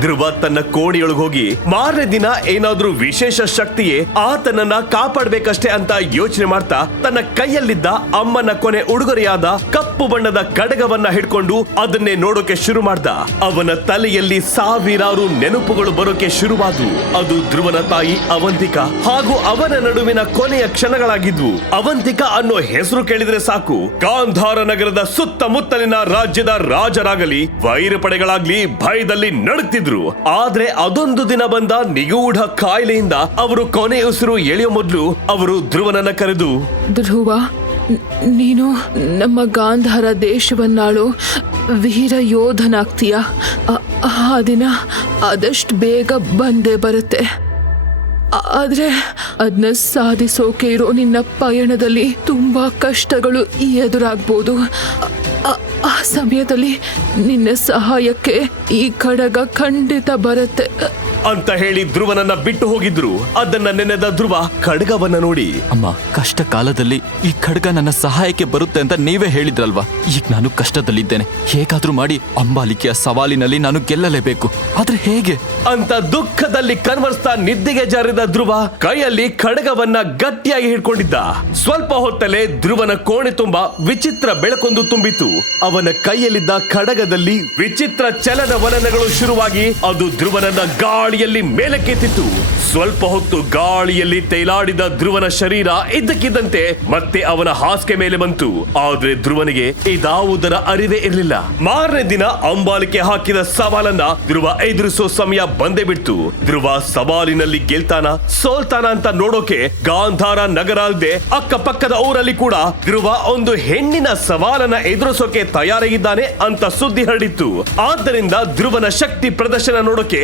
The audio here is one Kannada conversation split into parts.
ಧ್ರುವ ತನ್ನ ಕೋಣೆಯೊಳಗೆ ಹೋಗಿ, ಮಾರನೇ ದಿನ ಏನಾದ್ರೂ ವಿಶೇಷ ಶಕ್ತಿಯೇ ಆತನನ್ನ ಕಾಪಾಡ್ಬೇಕಷ್ಟೇ ಅಂತ ಯೋಚನೆ ಮಾಡ್ತಾ ತನ್ನ ಕೈಯಲ್ಲಿದ್ದ ಅಮ್ಮನ ಕೊನೆ ಉಡುಗೊರೆಯಾದ ಕಪ್ಪು ಬಣ್ಣದ ಕಡಗವನ್ನ ಹಿಡ್ಕೊಂಡು ಅದನ್ನೇ ನೋಡೋಕೆ ಶುರು ಮಾಡ್ದ. ಅವನ ತಲೆಯಲ್ಲಿ ಸಾವಿರಾರು ನೆನಪುಗಳು ಬರೋಕೆ ಶುರುವಾದ್ವು. ಅದು ಧ್ರುವನ ತಾಯಿ ಅವಂತಿಕ ಹಾಗೂ ಅವನ ನಡುವಿನ ಕೊನೆಯ ಕ್ಷಣಗಳಾಗಿದ್ವು. ಅವಂತಿಕ ಅನ್ನೋ ಹೆಸರು ಕೇಳಿದ್ರೆ ಸಾಕು. ಗಾಂಧಾರ ನಗರದ ಸುತ್ತಮುತ್ತಲಿನ ರಾಜ್ಯದ ರಾಜರಾಗಲಿ, ವೈರಪಡೆಗಳಾಗ್ಲಿ ಭಯದಲ್ಲಿ ನಡುತ್ತಿದ್ರು. ಆದ್ರೆ ಅದೊಂದು ದಿನ ಬಂದ ನಿಗೂಢ ಕಾಯಿಲೆಯಿಂದ ಅವರು ಕೊನೆ ಉಸಿರು ಎಳೆಯೋ ಮೊದಲು ಅವರು ಧ್ರುವನನ್ನ ಕರೆದು, ಧ್ರುವ, ನೀನು ನಮ್ಮ ಗಾಂಧಾರ ದೇಶವನ್ನಾಳು ವೀರ ಯೋಧನಾಗ್ತೀಯ. ಆ- ದಿನ ಆದಷ್ಟು ಬೇಗ ಬಂದೇ ಬರುತ್ತೆ. ಆದ್ರೆ ಅದನ್ನ ಸಾಧಿಸೋಕೆ ಇರೋ ನಿನ್ನ ಪಯಣದಲ್ಲಿ ತುಂಬಾ ಕಷ್ಟಗಳು ಎದುರಾಗ್ಬೋದು. ಆ- ಸಮಯದಲ್ಲಿ ನಿನ್ನ ಸಹಾಯಕ್ಕೆ ಈ ಖಡಗ ಖಂಡಿತ ಬರುತ್ತೆ. ಅಂತ ಹೇಳಿ ಧ್ರುವನನ್ನ ಬಿಟ್ಟು ಹೋಗಿದ್ರು. ಅದನ್ನ ನೆನೆದ ಧ್ರುವ ಖಡ್ಗವನ್ನ ನೋಡಿ. ಅಮ್ಮ ಕಷ್ಟ ಕಾಲದಲ್ಲಿ ಈ ಖಡ್ಗ ನನ್ನ ಸಹಾಯಕ್ಕೆ ಬರುತ್ತೆ ಅಂತ ನೀವೇ ಹೇಳಿದ್ರಲ್ವಾ? ಈಗ ನಾನು ಕಷ್ಟದಲ್ಲಿದ್ದೇನೆ. ಹೇಗಾದ್ರೂ ಮಾಡಿ ಅಂಬಾಲಿಕೆಯ ಸವಾಲಿನಲ್ಲಿ ನಾನು ಗೆಲ್ಲಲೇಬೇಕು. ಆದ್ರೆ ಹೇಗೆ? ಅಂತ ದುಃಖದಲ್ಲಿ ಕನ್ವರ್ಸ್ತಾ ನಿದ್ದೆಗೆ ಜಾರಿದ ಧ್ರುವ ಕೈಯಲ್ಲಿ ಖಡ್ಗವನ್ನ ಗಟ್ಟಿಯಾಗಿ ಹಿಡ್ಕೊಂಡಿದ್ದ. ಸ್ವಲ್ಪ ಹೊತ್ತಲ್ಲೇ ಧ್ರುವನ ಕೋಣೆ ತುಂಬಾ ವಿಚಿತ್ರ ಬೆಳಕೊಂದು ತುಂಬಿತು ಅವನ ಕೈಯಲ್ಲಿದ್ದ ಖಡಗದಲ್ಲಿ ವಿಚಿತ್ರ ಚಲನವಲನಗಳು ಶುರುವಾಗಿ ಅದು ಧ್ರುವನನ್ನ ಗಾಳಿಯಲ್ಲಿ ಮೇಲಕ್ಕೆತ್ತಿತ್ತು. ಸ್ವಲ್ಪ ಹೊತ್ತು ಗಾಳಿಯಲ್ಲಿ ತೇಲಾಡಿದ ಧ್ರುವನ ಶರೀರ ಇದ್ದಕ್ಕಿದ್ದಂತೆ ಮತ್ತೆ ಅವನ ಹಾಸಿಗೆ ಮೇಲೆ ಬಂತು. ಆದ್ರೆ ಧ್ರುವನಿಗೆ ಇದಾವುದರ ಅರಿವೇ ಇರಲಿಲ್ಲ. ಮಾರನೇ ದಿನ ಅಂಬಾಲಿಕೆ ಹಾಕಿದ ಸವಾಲನ್ನ ಧ್ರುವ ಎದುರಿಸೋ ಸಮಯ ಬಂದೇ ಬಿಡ್ತು. ಧ್ರುವ ಸವಾಲಿನಲ್ಲಿ ಗೆಲ್ತಾನ, ಸೋಲ್ತಾನ ಅಂತ ನೋಡೋಕೆ ಗಾಂಧಾರ ನಗರ ಅಲ್ಲದೆ ಅಕ್ಕಪಕ್ಕದ ಊರಲ್ಲಿ ಕೂಡ ಧ್ರುವ ಒಂದು ಹೆಣ್ಣಿನ ಸವಾಲನ್ನ ಎದುರಿಸೋಕೆ ತಯಾರಾಗಿದ್ದಾನೆ ಅಂತ ಸುದ್ದಿ ಹರಡಿತ್ತು. ಆದ್ದರಿಂದ ಧ್ರುವನ ಶಕ್ತಿ ಪ್ರದರ್ಶನ ನೋಡೋಕೆ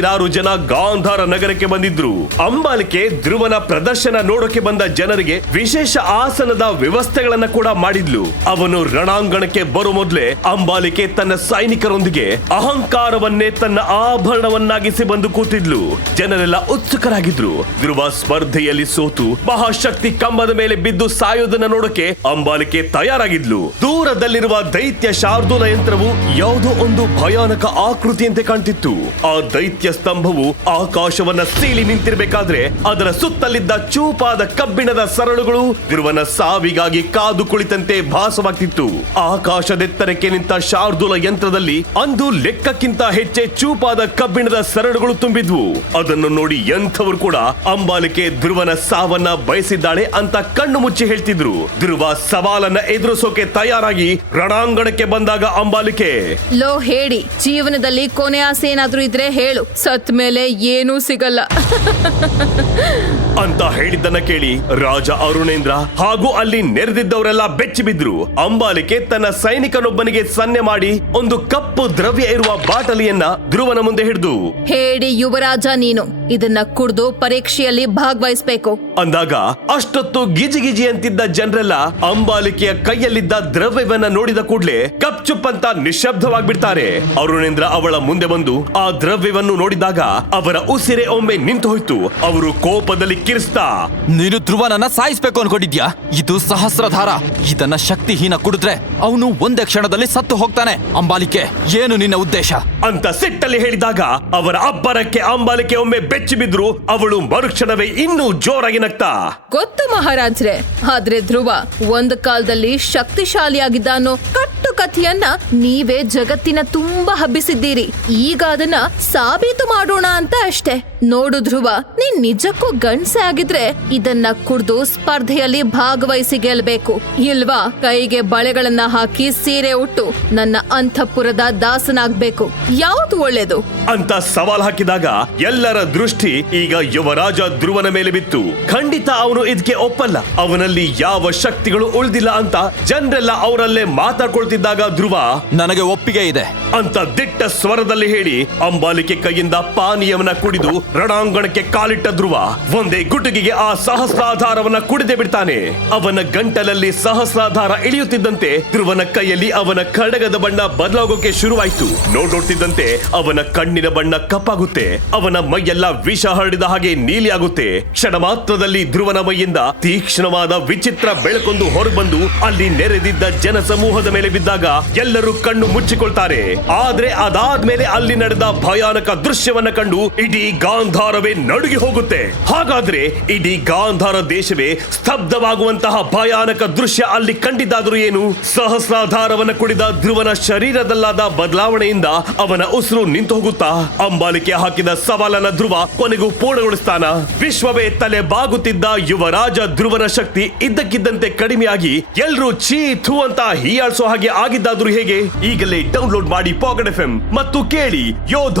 ಸಾವಿರಾರು ಜನ ಗಾಂಧಾರ ನಗರಕ್ಕೆ ಬಂದಿದ್ರು. ಅಂಬಾಲಿಕೆ ಧ್ರುವನ ಪ್ರದರ್ಶನ ನೋಡೋಕೆ ಬಂದ ಜನರಿಗೆ ವಿಶೇಷ ಆಸನದ ವ್ಯವಸ್ಥೆಗಳನ್ನ ಕೂಡ ಮಾಡಿದ್ಲು. ಅವನು ರಣಾಂಗಣಕ್ಕೆ ಬರೋ ಮೊದಲೇ ಅಂಬಾಲಿಕೆ ತನ್ನ ಸೈನಿಕರೊಂದಿಗೆ ಅಹಂಕಾರವನ್ನೇ ತನ್ನ ಆಭರಣವನ್ನಾಗಿಸಿ ಬಂದು ಕೂತಿದ್ಲು. ಜನರೆಲ್ಲ ಉತ್ಸುಕರಾಗಿದ್ರು. ಧ್ರುವ ಸ್ಪರ್ಧೆಯಲ್ಲಿ ಸೋತು ಮಹಾಶಕ್ತಿ ಕಂಬದ ಮೇಲೆ ಬಿದ್ದು ಸಾಯೋದನ್ನ ನೋಡೋಕೆ ಅಂಬಾಲಿಕೆ ತಯಾರಾಗಿದ್ಲು. ದೂರದಲ್ಲಿರುವ ದೈತ್ಯ ಶಾರ್ದೂಲ ಯಂತ್ರವು ಯಾವುದೋ ಒಂದು ಭಯಾನಕ ಆಕೃತಿಯಂತೆ ಕಾಣ್ತಿತ್ತು. ಆ ದೈತ್ಯ ಸ್ತಂಭವು ಆಕಾಶವನ್ನ ಸೀಳಿ ನಿಂತಿರ್ಬೇಕಾದ್ರೆ ಅದರ ಸುತ್ತಲಿದ್ದ ಚೂಪಾದ ಕಬ್ಬಿಣದ ಸರಳುಗಳು ಧ್ರುವನ ಸಾವಿಗಾಗಿ ಕಾದು ಕುಳಿತಂತೆ ಭಾಸವಾಗ್ತಿತ್ತು. ಆಕಾಶದೆತ್ತರಕ್ಕೆ ನಿಂತ ಶಾರ್ದೂಲ ಯಂತ್ರದಲ್ಲಿ ಅಂದು ಲೆಕ್ಕಕ್ಕಿಂತ ಹೆಚ್ಚೆ ಚೂಪಾದ ಕಬ್ಬಿಣದ ಸರಳುಗಳು ತುಂಬಿದ್ವು. ಅದನ್ನು ನೋಡಿ ಎಂಥವರು ಕೂಡ ಅಂಬಾಲಿಕೆ ಧ್ರುವನ ಸಾವನ್ನ ಬಯಸಿದ್ದಾಳೆ ಅಂತ ಕಣ್ಣು ಮುಚ್ಚಿ ಹೇಳ್ತಿದ್ರು. ಧ್ರುವ ಸವಾಲನ್ನ ಎದುರಿಸೋಕೆ ತಯಾರಾಗಿ ರಣಾಂಗಣಕ್ಕೆ ಬಂದಾಗ ಅಂಬಾಲಿಕೆ, ಲೋ ಹೇಳಿ, ಜೀವನದಲ್ಲಿ ಕೊನೆ ಆಸೆ ಏನಾದ್ರೂ ಇದ್ರೆ ಹೇಳು. ಸತ್ ಮೇಲೆ ಏನೂ ಸಿಗಲ್ಲ. ಅಂತ ಹೇಳಿದ್ದನ್ನ ಕೇಳಿ ರಾಜ ಅರುಣೇಂದ್ರ ಹಾಗೂ ಅಲ್ಲಿ ನೆರೆದಿದ್ದವರೆಲ್ಲ ಬೆಚ್ಚಿ ಬಿದ್ರು. ಅಂಬಾಲಿಕೆ ತನ್ನ ಸೈನಿಕನೊಬ್ಬನಿಗೆ ಸನ್ನೆ ಮಾಡಿ ಒಂದು ಕಪ್ಪು ದ್ರವ್ಯ ಇರುವ ಬಾಟಲಿಯನ್ನ ಧ್ರುವನ ಮುಂದೆ ಹಿಡಿದು. ಹೇಳಿ ಯುವರಾಜ ನೀನು. ಇದನ್ನ ಕುಡ್ದು ಪರೀಕ್ಷೆಯಲ್ಲಿ ಭಾಗವಹಿಸ್ಬೇಕು. ಅಂದಾಗ ಅಷ್ಟೊತ್ತು ಗಿಜಿ ಗಿಜಿ ಅಂತಿದ್ದ ಜನರೆಲ್ಲ ಅಂಬಾಲಿಕೆಯ ಕೈಯಲ್ಲಿದ್ದ ದ್ರವ್ಯವನ್ನ ನೋಡಿದ ಕೂಡ್ಲೆ ಕಪ್ಚುಪ್ ಅಂತ ನಿಶಬ್ದವಾಗ್ಬಿಡ್ತಾರೆ ಅರುಣೇಂದ್ರ ಅವಳ ಮುಂದೆ ಬಂದು ಆ ದ್ರವ್ಯವನ್ನು ನೋಡಿದಾಗ ಅವರ ಉಸಿರೆ ಒಮ್ಮೆ ನಿಂತು ಹೋಯ್ತು. ಅವರು ಕೋಪದಲ್ಲಿ ಕಿರಿಸ್ತಾ ನೀನು ಧ್ರುವನನ್ನ ಸಾಯಿಸ್ಬೇಕು ಅನ್ಕೊಂಡಿದ್ಯಾ? ಇದು ಸಹಸ್ರಧಾರ. ಇದನ್ನ ಶಕ್ತಿಹೀನ ಕುಡಿದ್ರೆ ಅವನು ಒಂದೇ ಕ್ಷಣದಲ್ಲಿ ಸತ್ತು ಹೋಗ್ತಾನೆ ಅಂಬಾಲಿಕೆ. ಏನು ನಿನ್ನ ಉದ್ದೇಶ? ಅಂತ ಸಿಟ್ಟಲ್ಲಿ ಹೇಳಿದಾಗ ಅವರ ಅಬ್ಬರಕ್ಕೆ ಅಂಬಾಲಿಕೆ ಒಮ್ಮೆ ಬೆಚ್ಚಿ ಬಿದ್ರು ಅವಳು ಮರುಕ್ಷಣವೇ ಇನ್ನೂ ಜೋರಾಗಿ ನಗ್ತಾ. ಗೊತ್ತು ಮಹಾರಾಜ್ರೆ, ಆದ್ರೆ ಧ್ರುವ ಒಂದು ಕಾಲದಲ್ಲಿ ಶಕ್ತಿಶಾಲಿಯಾಗಿದ್ದ ಅನ್ನೋ ಕಟ್ಟು ಕಥೆಯನ್ನ ನೀವೇ ಜಗತ್ತಿನ ತುಂಬಾ ಹಬ್ಬಿಸಿದ್ದೀರಿ. ಈಗ ಅದನ್ನ ಸಾಬೀತು ಮಾಡೋಣ ಅಂತ ಅಷ್ಟೇ. ನೋಡು ಧ್ರುವ ನೀನ್ ನಿಜಕ್ಕೂ ಗಂಡ್ಸೆ ಆಗಿದ್ರೆ ಇದನ್ನ ಕುಡ್ದು ಸ್ಪರ್ಧೆಯಲ್ಲಿ ಭಾಗವಹಿಸಿ ಗೆಲ್ಬೇಕು. ಇಲ್ವಾ ಕೈಗೆ ಬಳೆಗಳನ್ನ ಹಾಕಿ ಸೀರೆ ಉಟ್ಟು ನನ್ನ ಅಂತಃಪುರದ ದಾಸನಾಗ್ಬೇಕು. ಯಾವ್ದು ಒಳ್ಳೇದು? ಅಂತ ಸವಾಲ್ ಹಾಕಿದಾಗ ಎಲ್ಲರ ದೃಷ್ಟಿ ಈಗ ಯುವರಾಜ ಧ್ರುವನ ಮೇಲೆ ಬಿತ್ತು. ಖಂಡಿತ ಅವನು ಇದಕ್ಕೆ ಒಪ್ಪಲ್ಲ. ಅವನಲ್ಲಿ ಯಾವ ಶಕ್ತಿಗಳು ಉಳಿದಿಲ್ಲ ಅಂತ ಜನರೆಲ್ಲ ಅವರಲ್ಲೇ ಮಾತಾಡ್ಕೊಳ್ತಿದ್ದಾಗ ಧ್ರುವ ನನಗೆ ಒಪ್ಪಿಗೆ ಇದೆ. ಅಂತ ದಿಟ್ಟ ಸ್ವರದಲ್ಲಿ ಹೇಳಿ ಅಂಬಾಲಿಕೆ ಕೈಯಿಂದ ಪಾನೀಯವನ್ನ ಕುಡಿದು ರಣಾಂಗಣಕ್ಕೆ ಕಾಲಿಟ್ಟ ಧ್ರುವ ಒಂದೇ ಗುಟುಗಿಗೆ ಆ ಸಹಸ್ರಾಧಾರವನ್ನ ಕುಡಿದೇ ಬಿಡ್ತಾನೆ. ಅವನ ಗಂಟಲಲ್ಲಿ ಸಹಸ್ರಾಧಾರ ಇಳಿಯುತ್ತಿದ್ದಂತೆ ಧ್ರುವನ ಕೈಯಲ್ಲಿ ಅವನ ಖಡಗದ ಬಣ್ಣ ಬದಲಾಗೋಕೆ ಶುರುವಾಯಿತು. ನೋಡೋಡ್ತಿದ್ದಂತೆ ಅವನ ಕಣ್ಣಿನ ಬಣ್ಣ ಕಪ್ಪಾಗುತ್ತೆ. ಅವನ ಮೈಯೆಲ್ಲ ವಿಷ ಹರಡಿದ ಹಾಗೆ ನೀಲಿಯಾಗುತ್ತೆ. ಕ್ಷಣ ಮಾತ್ರದಲ್ಲಿ ಧ್ರುವನ ಮೈಯಿಂದ ತೀಕ್ಷ್ಣವಾದ ವಿಚಿತ್ರ ಬೆಳಕೊಂದು ಹೊರಬಂದು ಅಲ್ಲಿ ನೆರೆದಿದ್ದ ಜನಸಮೂಹದ ಮೇಲೆ ಬಿದ್ದಾಗ ಎಲ್ಲರೂ ಕಣ್ಣು ಮುಚ್ಚಿಕೊಳ್ತಾರೆ. ಆದ್ರೆ ಅದಾದ್ಮೇಲೆ ಅಲ್ಲಿ ನಡೆದ ಭಯಾನಕ ದೃಶ್ಯವನ್ನ ಕಂಡು ಇಡೀ ಗಾಂಧಾರವೇ ನಡುಗಿ ಹೋಗುತ್ತೆ. ಹಾಗಾದ್ರೆ ಇಡೀ ಗಾಂಧಾರ ದೇಶವೇ ಸ್ತಬ್ಧವಾಗುವಂತಹ ಭಯಾನಕ ದೃಶ್ಯ ಅಲ್ಲಿ ಕಂಡಿದ್ದಾದರೂ ಏನು? ಸಹಸ್ರಾಧಾರವನ್ನು ಕುಡಿದ ಧ್ರುವನ ಶರೀರದಲ್ಲಾದ ಬದಲಾವಣೆಯಿಂದ ಅವನ ಉಸಿರು ನಿಂತು ಹೋಗುತ್ತಾ? ಅಂಬಾಲಿಕೆ ಹಾಕಿದ ಸವಾಲನ ಧ್ರುವ ಕೊನೆಗೂ ಪೂರ್ಣಗೊಳಿಸ್ತಾನ. ವಿಶ್ವವೇ ತಲೆ ಬಾಗುತ್ತಿದ್ದ ಯುವರಾಜ ಧ್ರುವನ ಶಕ್ತಿ ಇದ್ದಕ್ಕಿದ್ದಂತೆ ಕಡಿಮೆಯಾಗಿ ಎಲ್ರೂ ಚೀ ಥೂ ಅಂತ ಹೀಯಾಳ್ಸೋ ಹಾಗೆ ಆಗಿದ್ದಾದ್ರೂ ಹೇಗೆ? ಈಗಲೇ ಡೌನ್ಲೋಡ್ ಮಾಡಿ ಪಾಕೆಟ್ ಎಫ್ ಮತ್ತು ಕೇಳಿ ಯೋಧ.